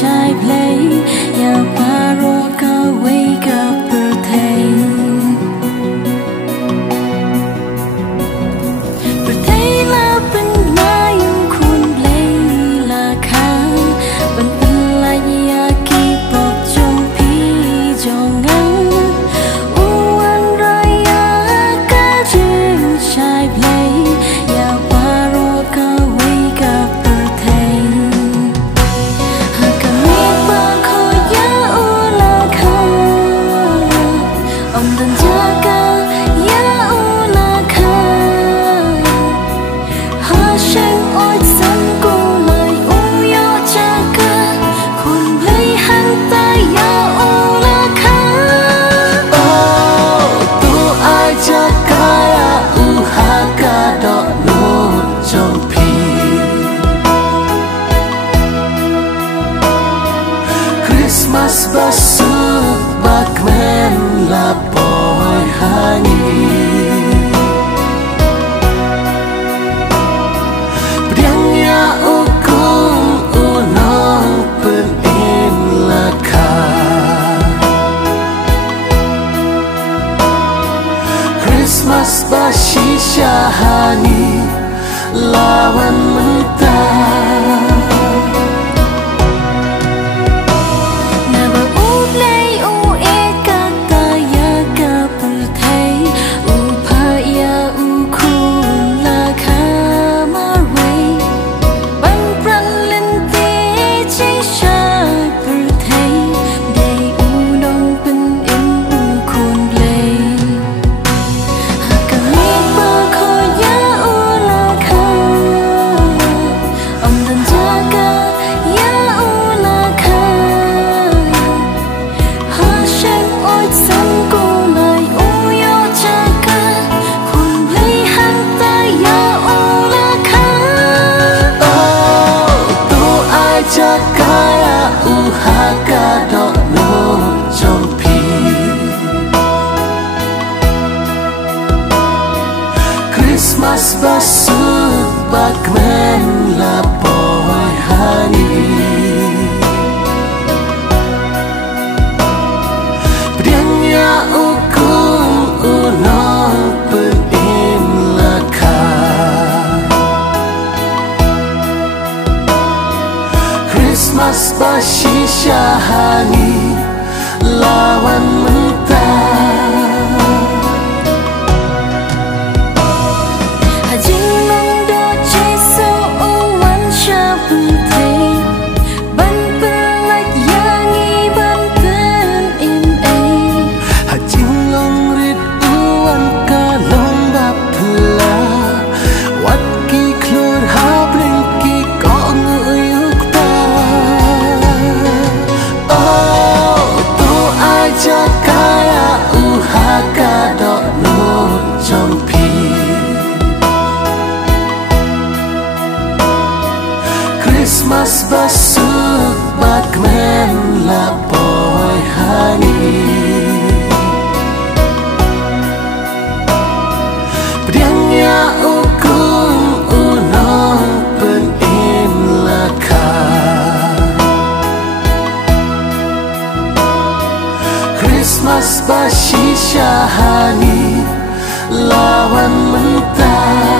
trai play ya paro ka wake up birthday la pen mai kun play la kha ban pen la ya ki pop chong pi jong ngang u an ra ya ka jing trai play ya paro ka wake up birthday ha ka mi pa kho ya u la kha om dan ja ka ya u la kha ha shen oi san cô lời u yo cha ka kun lấy han ta ya u la kha oh tu ai cha ka ya u ha ka do no trong pi Christmas basu bak men la boy hani Priangnya ukung unong penin laka Christmas bashi syahani lawan mentah never u play u e ka ta ya ka birthday u pha ya u kun la kha ma wei ban pran len ti chi sha birthday day u nong pen in u kun play ha ka mi pa kho ya u la kha om dan ja ka ya u la kha ha shen oi san cô lời u yo cha ka kun lấy han ta ya u la kha oh tu ai cha ka ya u ha ka do no trong pi Christmas basu bak men la boy hani Priangnya ukung unong penin laka Christmas bashi syahani lawan mentah ha jing nong do chi so u wan sha birthday ban pen la ya ngi ban pen in a ha jing long rit uan ka long bap phla wat ki klur ha bring ki ko nguyuk ta oh tu ai cha ka ya u ha ka do no trong pi Christmas basu bak men la boy hani Priangnya ukung unong penin laka Christmas bashi syahani lawan mentah